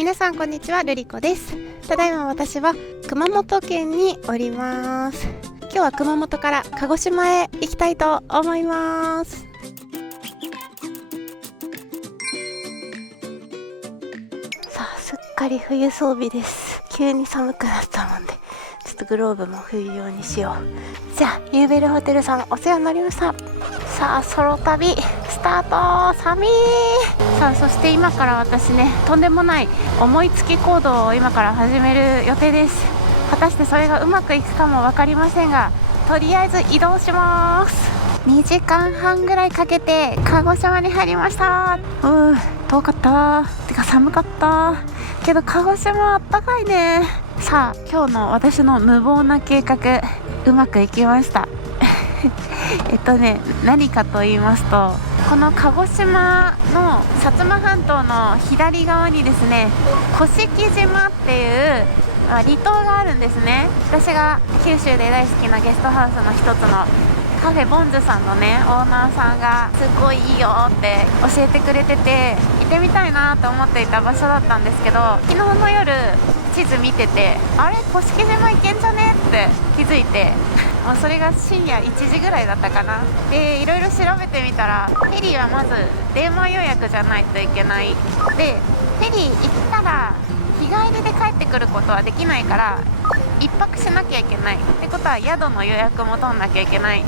皆さんこんにちは、ルリコです。ただいま私は熊本県におります。今日は熊本から鹿児島へ行きたいと思います。さあ、すっかり冬装備です。急に寒くなったもんでちょっとグローブも冬用にしよう。じゃあユーベルホテルさんお世話になりました。さあソロ旅スタート。寒い。さあそして今から私ね、とんでもない思いつき行動を今から始める予定です。果たしてそれがうまくいくかも分かりませんが、とりあえず移動します。2時間半ぐらいかけて鹿児島に入りました。遠かった。てか寒かったけど鹿児島あったかいね。さあ今日の私の無謀な計画うまくいきました何かと言いますと、この鹿児島の薩摩半島の左側にですね、甑島っていう離島があるんですね。私が九州で大好きなゲストハウスの一つのカフェボンズさんのね、オーナーさんがすごいいいよって教えてくれてて、行ってみたいなと思っていた場所だったんですけど、昨日の夜地図見てて、あれ甑島行けんじゃねって気づいて、もうそれが深夜1時ぐらいだったかな。でいろいろ調べてみたら、フェリーはまず電話予約じゃないといけない。でフェリー行ったら日帰りで帰ってくることはできないから、1泊しなきゃいけないってことは宿の予約も取んなきゃいけないっ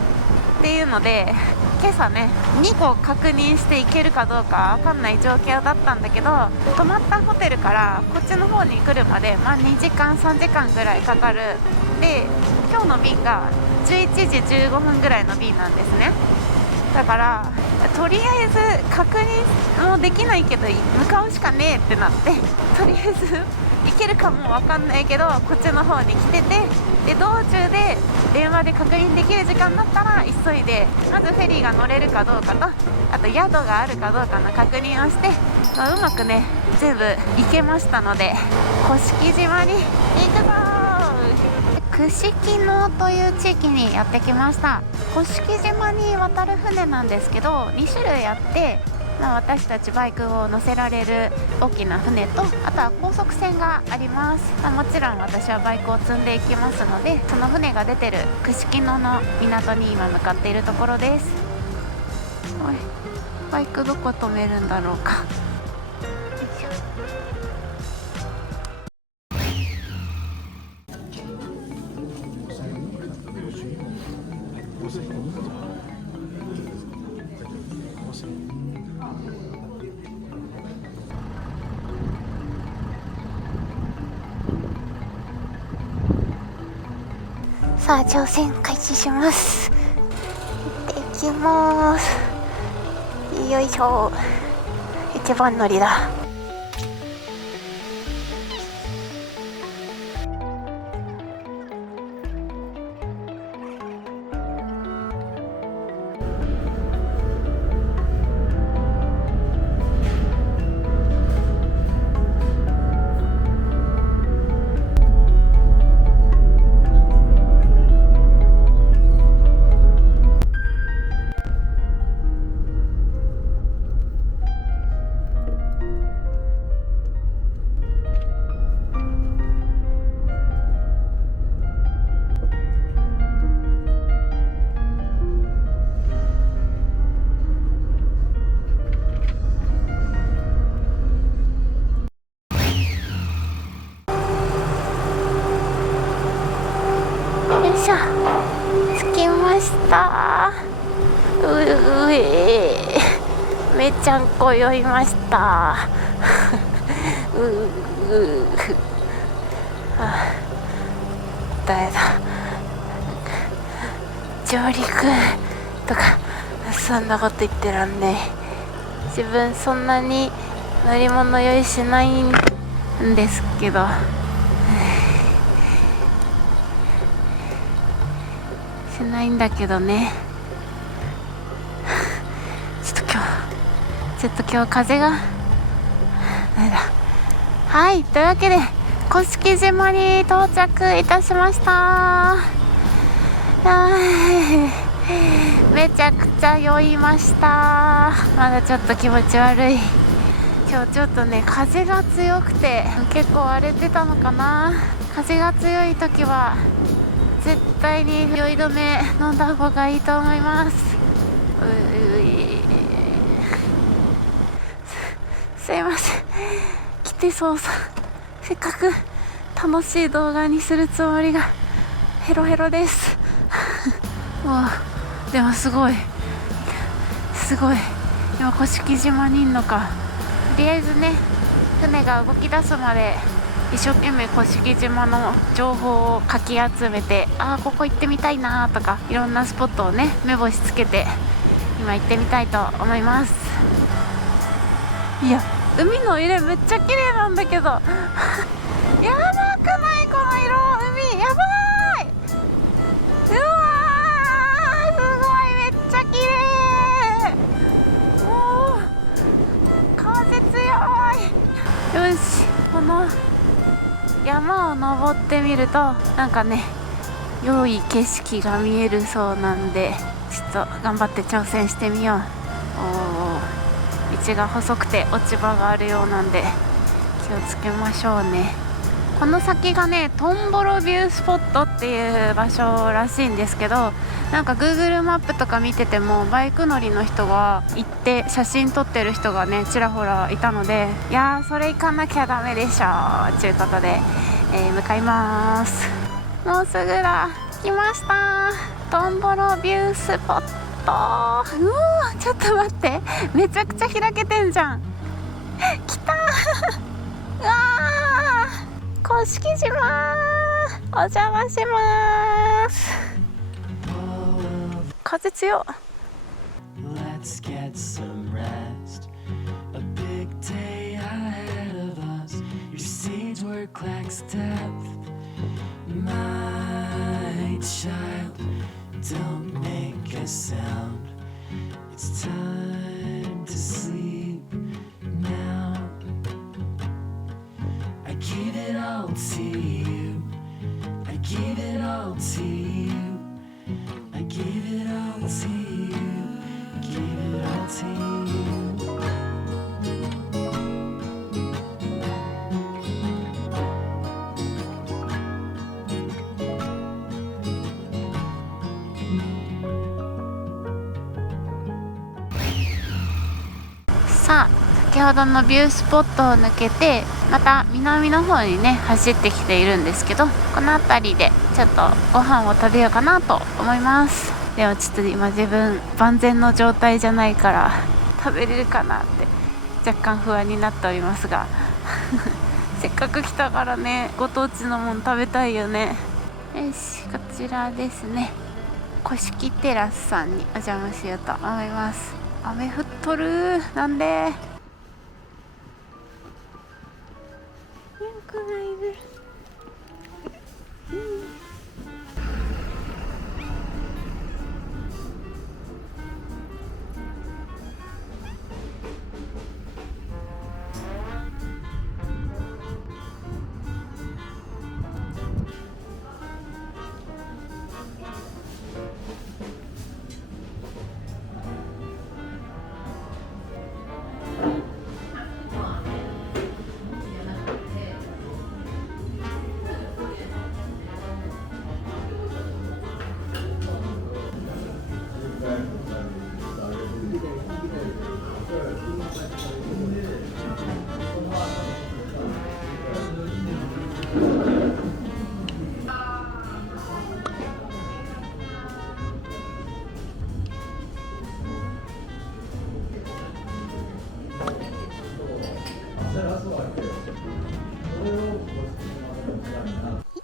ていうので、今朝ね2個確認して行けるかどうか分かんない状況だったんだけど、泊まったホテルからこっちの方に来るまで、2時間3時間ぐらいかかる。で今日の便が11時15分ぐらいの便なんですね。だからとりあえず確認もできないけど向かうしかねえってなって、とりあえず行けるかも分かんないけどこっちの方に来てて、で道中で電話で確認できる時間だったら急いでまずフェリーが乗れるかどうかと、あと宿があるかどうかの確認をして、うまくね全部行けましたので、甑島に行くぞー。串木野という地域にやってきました。甑島に渡る船なんですけど、2種類あって、私たちバイクを乗せられる大きな船と、あとは高速船があります。もちろん私はバイクを積んでいきますので、その船が出てる串木野の港に今向かっているところです。おい、バイクどこ止めるんだろうか。よいしょ。さあ乗船開始します。行ってきます。よいしょ。一番乗りだ。着きました。めちゃんこ酔いました誰だ、上陸とかそんなこと言ってらんねえ。自分そんなに乗り物酔いしないんですけど、しないんだけどね。ちょっと今日風がなんだ。はい、というわけで甑島に到着いたしました。めちゃくちゃ酔いました。まだちょっと気持ち悪い。今日ちょっとね風が強くて結構荒れてたのかな。風が強い時は絶対に酔い止め飲んだ方がいいと思います。すいません、来てそうさ、せっかく楽しい動画にするつもりがヘロヘロですわあ、でもすごい今甑島にいんのか。とりあえずね、船が動き出すまで一生懸命甑島の情報をかき集めて、ここ行ってみたいなとか、いろんなスポットをね目星つけて今行ってみたいと思います。いや、海の色めっちゃ綺麗なんだけどやばくないこの色、海やばい。うわー、すごい、めっちゃ綺麗。おー、風強い。よし、この山を登ってみるとなんかね良い景色が見えるそうなんで、ちょっと頑張って挑戦してみよう。道が細くて落ち葉があるようなんで気をつけましょうね。この先がねトンボロビュースポットっていう場所らしいんですけど、なんか Google マップとか見ててもバイク乗りの人が行って写真撮ってる人がねちらほらいたので、いやーそれ行かなきゃダメでしょということで、向かいます。もうすぐだ、来ました、トンボロビュースポット。うわー、ちょっと待って、めちゃくちゃ開けてんじゃん。来たうわー、甑島お邪魔します。風強っ。Let's get some rest. A big day ahead of us. Your seeds were cracked death. My child, don't make a sound. It's time to sleep now. I give it all to you. I give it all to you. I give it all to you. Give it all to you.さあ、先ほどのビュースポットを抜けてまた南の方にね走ってきているんですけど、この辺りでちょっとご飯を食べようかなと思います。でもちょっと今自分万全の状態じゃないから食べれるかなって若干不安になっておりますがせっかく来たからね、ご当地のもの食べたいよね。よし、こちらですね、甑テラスさんにお邪魔しようと思います。雨降っとる、なんでニャンコがいる。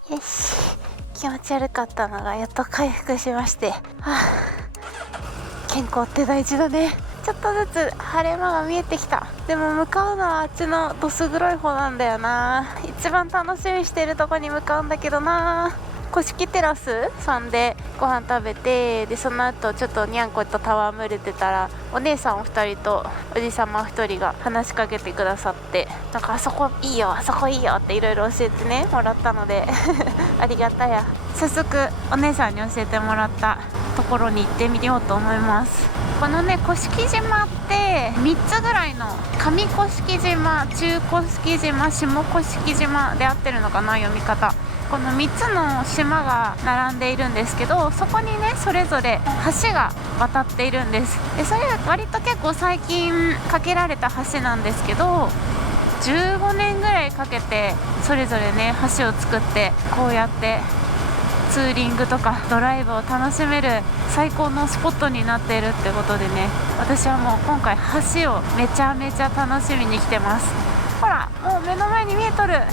よし、気持ち悪かったのがやっと回復しまして、健康って大事だね。ちょっとずつ晴れ間が見えてきた。でも向かうのはあっちのどす黒い方なんだよな。一番楽しみしてるとこに向かうんだけどな。甑テラスさんでご飯食べて、でその後ちょっとにゃんこと戯れてたら、お姉さんお二人とおじさま一人が話しかけてくださって、なんかあそこいいよあそこいいよっていろいろ教えてねもらったのでありがたや。早速お姉さんに教えてもらったところに行ってみようと思います。このね甑島って3つぐらいの、上甑島、中甑島、下甑島で合ってるのかな、読み方。この3つの島が並んでいるんですけど、そこにねそれぞれ橋が渡っているんです。でそれ割と結構最近架けられた橋なんですけど、15年ぐらいかけてそれぞれね橋を作って、こうやってツーリングとかドライブを楽しめる最高のスポットになっているってことでね、私はもう今回橋をめちゃめちゃ楽しみに来てます。ほらもう目の前に見えとる。わー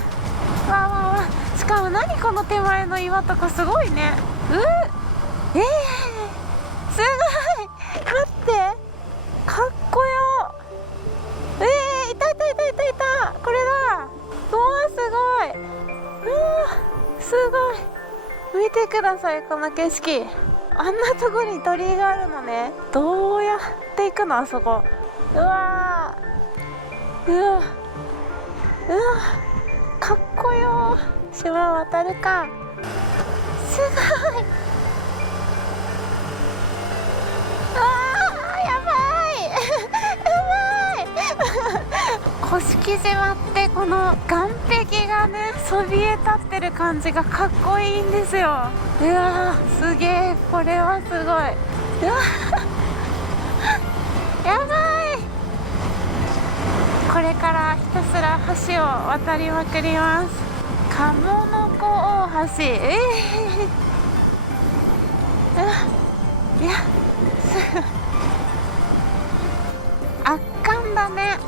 わーわー、しかも何この手前の岩とかすごいね。すごい、待って、かっこよ。いたいたいたいたいた、これだ。うわーすごい、うわーすごい、見てくださいこの景色。あんなとこに鳥居があるのね。どうやって行くのあそこ。うわー、うわうわ、かっこよ。島渡るか。すごい、やばいやばい甑島ってこの岸壁がねそびえ立ってる感じがかっこいいんですよ。うわーすげえ、これはすごい。うわやばい、これからひたすら橋を渡りまくります。鴨の子大橋、いや圧巻だね。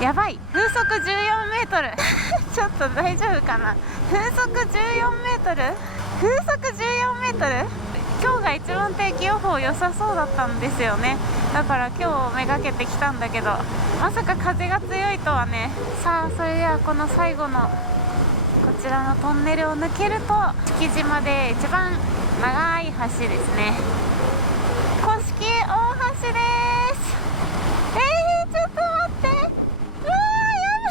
やばい、風速14メートルちょっと大丈夫かな。風速14メートル、風速14メートル。今日が一番天気予報良さそうだったんですよね。だから今日めがけてきたんだけど、まさか風が強いとはね。さあそれではこの最後のこちらのトンネルを抜けると甑島で一番長い橋ですね。甑大橋です。ちょっと待って、うわーや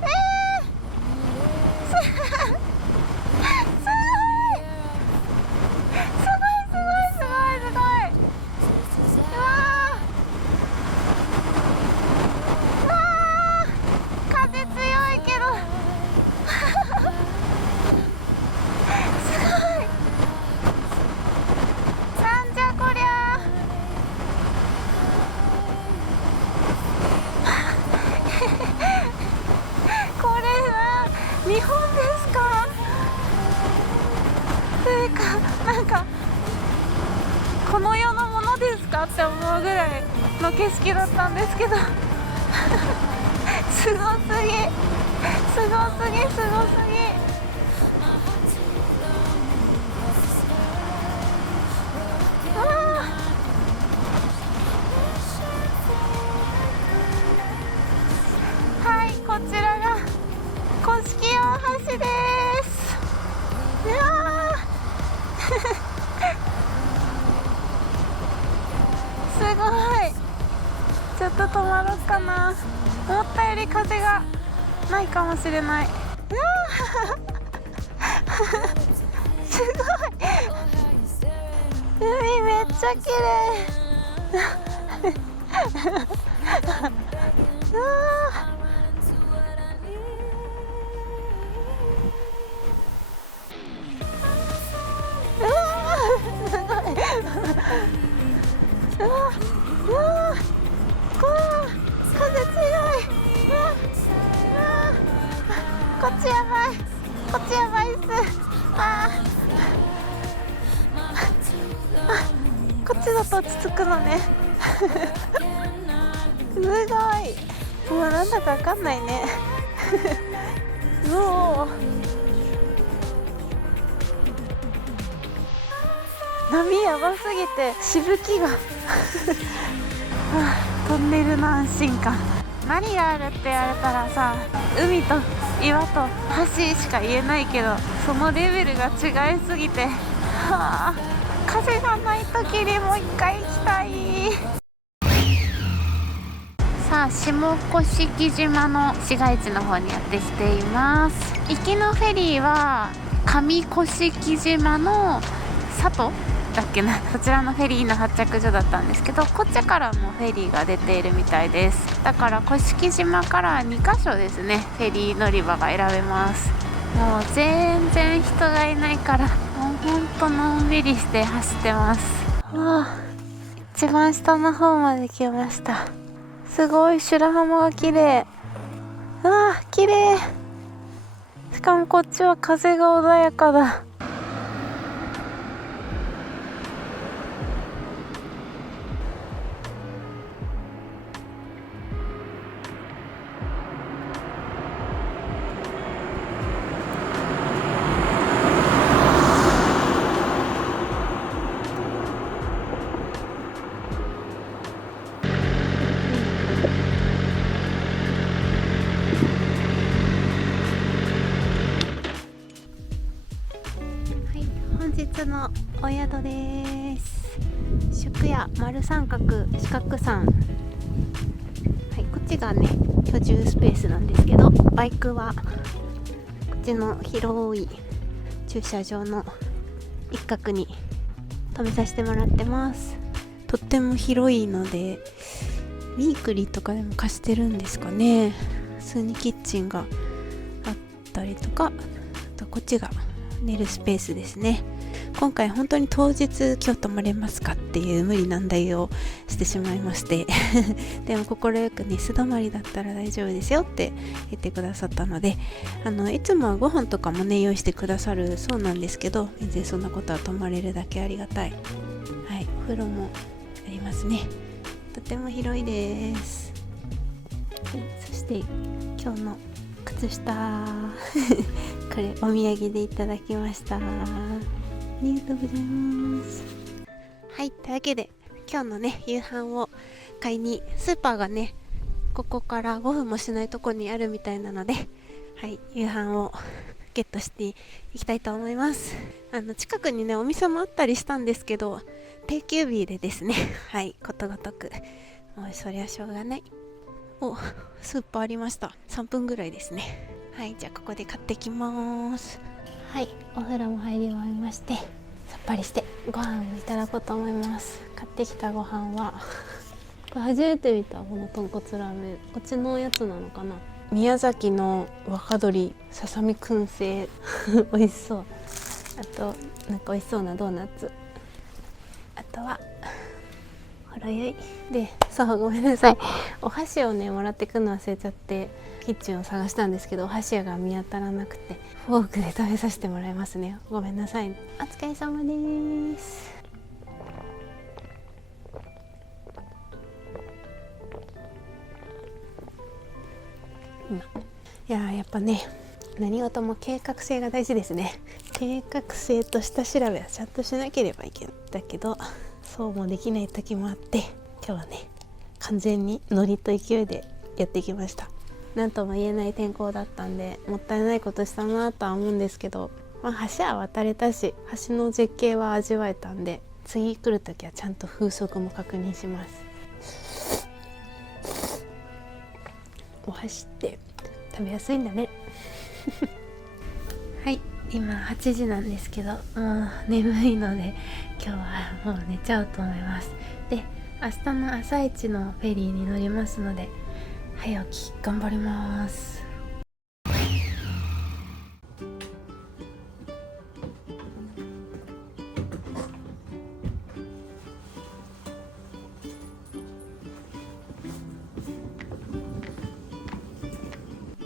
ばい、すごいすごいすごいすごいすごい、うわー、うわー、風強いけどすごい、なんじゃこりゃこれは日本ですか。というかなんかこの世のものですかって思うぐらいの景色だったんですけどすごすぎすごすぎすごすぎ。うわー、はい、こちらが甑大橋です。うわすごい、ちょっと止まろうかな。思ったより風がないかもしれない。うわすごい、海めっちゃ綺麗うわすごい、うわうわ、風強い、こっちやばい、こっちやばいっす。こっちだと落ち着くのねすごい、もうなんだかわかんないねうおー、波やばすぎてしぶきがトンネルの安心感。何があるって言われたらさ、海と岩と橋しか言えないけど、そのレベルが違いすぎて、はあ、風がない時にもう一回行きたい。さあ下甑島の市街地の方にやってきています。行きのフェリーは上甑島の里だっけな、そちらのフェリーの発着所だったんですけど、こっちからもフェリーが出ているみたいです。だから甑島から2カ所ですね、フェリー乗り場が選べます。もう全然人がいないから、もうほんとのんびりして走ってます。わあ、一番下の方まで来ました。すごい白浜が綺麗。うわあ、綺麗。しかもこっちは風が穏やかだ。本日のお宿です。宿屋丸三角四角山、はい、こっちがね居住スペースなんですけど、バイクはこっちの広い駐車場の一角に止めさせてもらってます。とっても広いのでウィークリーとかでも貸してるんですかね。普通にキッチンがあったりとか、あとこっちが寝るスペースですね。今回本当に当日今日泊まれますかっていう無理難題をしてしまいましてでも快くね、素泊まりだったら大丈夫ですよって言ってくださったので、いつもはご飯とかもね用意してくださるそうなんですけど、全然そんなことは泊まれるだけありがたい。はい、お風呂もありますね。とても広いです。はい、そして今日の靴下これお土産でいただきました。ありがとうございます。はい、というわけで今日のね夕飯を買いに、スーパーがねここから5分もしないとこにあるみたいなので、はい、夕飯をゲットしていきたいと思います。近くにねお店もあったりしたんですけど、定休日でですねはい、ことごとくもうそりゃしょうがない。お、スーパーありました。3分ぐらいですね。はい、じゃあここで買ってきます。はい、お風呂も入り終わりまして、さっぱりしてご飯をいただこうと思います。買ってきたご飯はこれ初めて見た、この豚骨ラーメン。こっちのやつなのかな。宮崎の若鶏ささみ燻製美味しそう。あとなんか美味しそうなドーナツ、あとはほろ酔いで、そうごめんなさい、お箸をねもらってくの忘れちゃってキッチンを探したんですけど、お箸が見当たらなくてフォークで食べさせてもらいますね。ごめんなさい。お疲れ様です。いややっぱね、何事も計画性が大事ですね。計画性と下調べはちゃんとしなければいけないんだけど、そうもできない時もあって、今日はね完全にノリと勢いでやってきました。なんとも言えない天候だったんで、もったいないことしたなとは思うんですけど、橋は渡れたし橋の絶景は味わえたんで、次来る時はちゃんと風速も確認します。お箸って食べやすいんだねはい、今8時なんですけど、もう眠いので今日はもう寝ちゃうと思います。で、明日の朝一のフェリーに乗りますので、早起き頑張ります。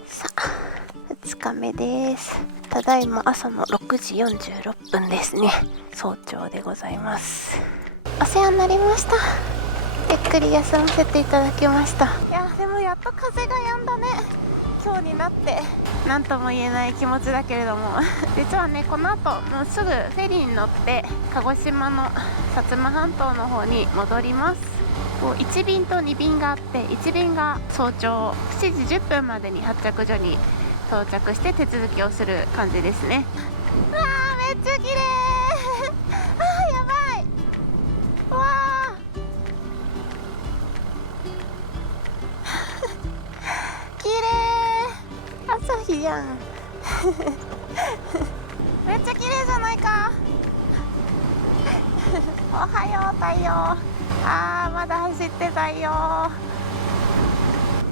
さあ、2日目です。ただいま朝の6時46分ですね。早朝でございます。お世話になりました。ゆっくり休ませていただきました。いやでもやっと風が止んだね。今日になって何とも言えない気持ちだけれども実はね、この後もうすぐフェリーに乗って鹿児島の薩摩半島の方に戻ります。1便と2便があって、1便が早朝7時10分までに発着所に到着して手続きをする感じですね。うわー、めっちゃ綺麗あー、やばい。うわーやんめっちゃ綺麗じゃないかおはよう太陽。まだ走ってたよ。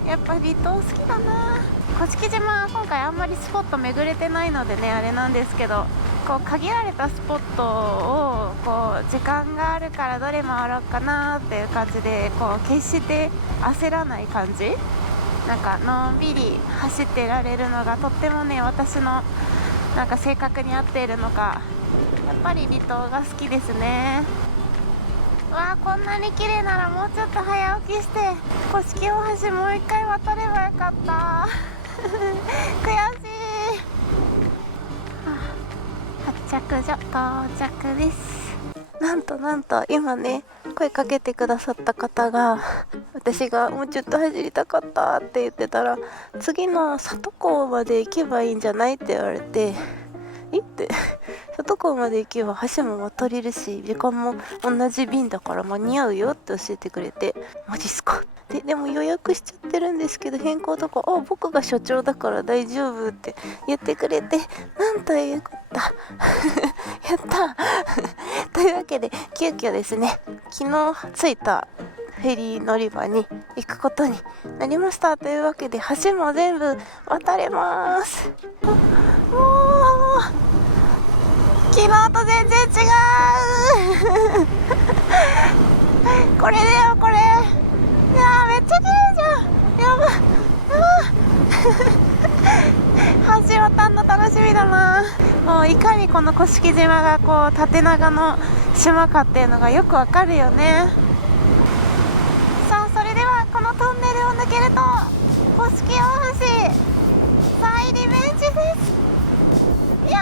やっぱ離島好きだな。甑島今回あんまりスポット巡れてないのでねあれなんですけど、こう限られたスポットをこう時間があるからどれ回ろうかなっていう感じで、こう決して焦らない感じ、なんかのんびり走ってられるのがとってもね私のなんか性格に合っているのか、やっぱり離島が好きですね。わあ、こんなに綺麗ならもうちょっと早起きして甑大橋もう一回渡ればよかった悔しい。発着所到着です。なんと今ね声かけてくださった方が、私がもうちょっと走りたかったって言ってたら、次の里港まで行けばいいんじゃないって言われて、って外港まで行けば橋も渡れるし時間も同じ便だから間に合うよって教えてくれて、マジっすかでも予約しちゃってるんですけど変更とか、僕が所長だから大丈夫って言ってくれて、なんということだやったというわけで急遽ですね、昨日着いたフェリー乗り場に行くことになりました。というわけで橋も全部渡れます。昨日と全然違うこれだよこれ。いやめっちゃ綺麗じゃん。やば橋渡んの楽しみだな。もういかにこの甑島がこう縦長の島かっていうのがよくわかるよね。さあそれではこのトンネルを抜けると甑大橋再リベンジです。いや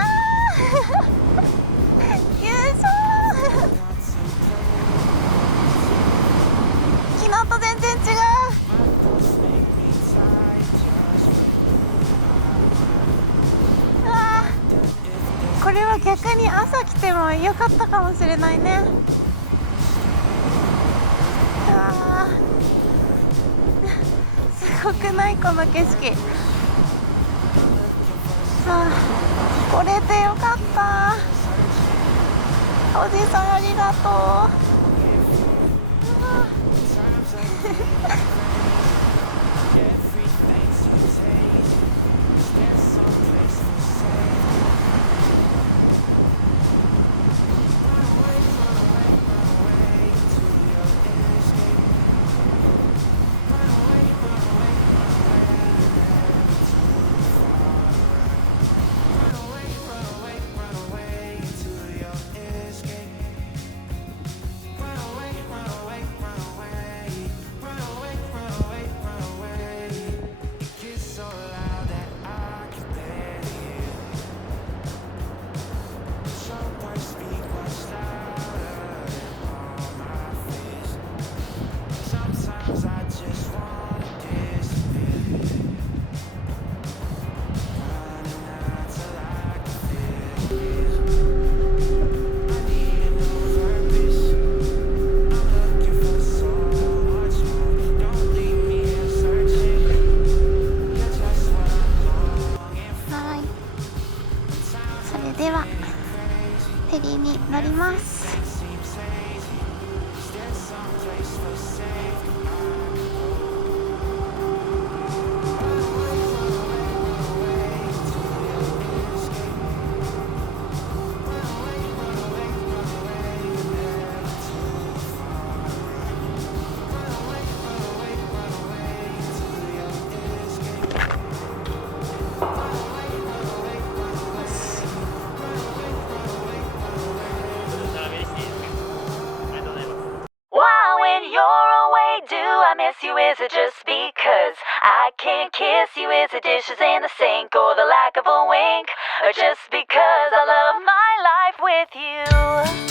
優勝昨日と全然違う。これは逆に朝来ても良かったかもしれないね。すごくないこの景色。さあこれでよかった。おじさんありがとうではフェリーに乗ります。I miss you, is it just because I can't kiss you? Is the dishes in the sink or the lack of a wink? Or just because I love my life with you?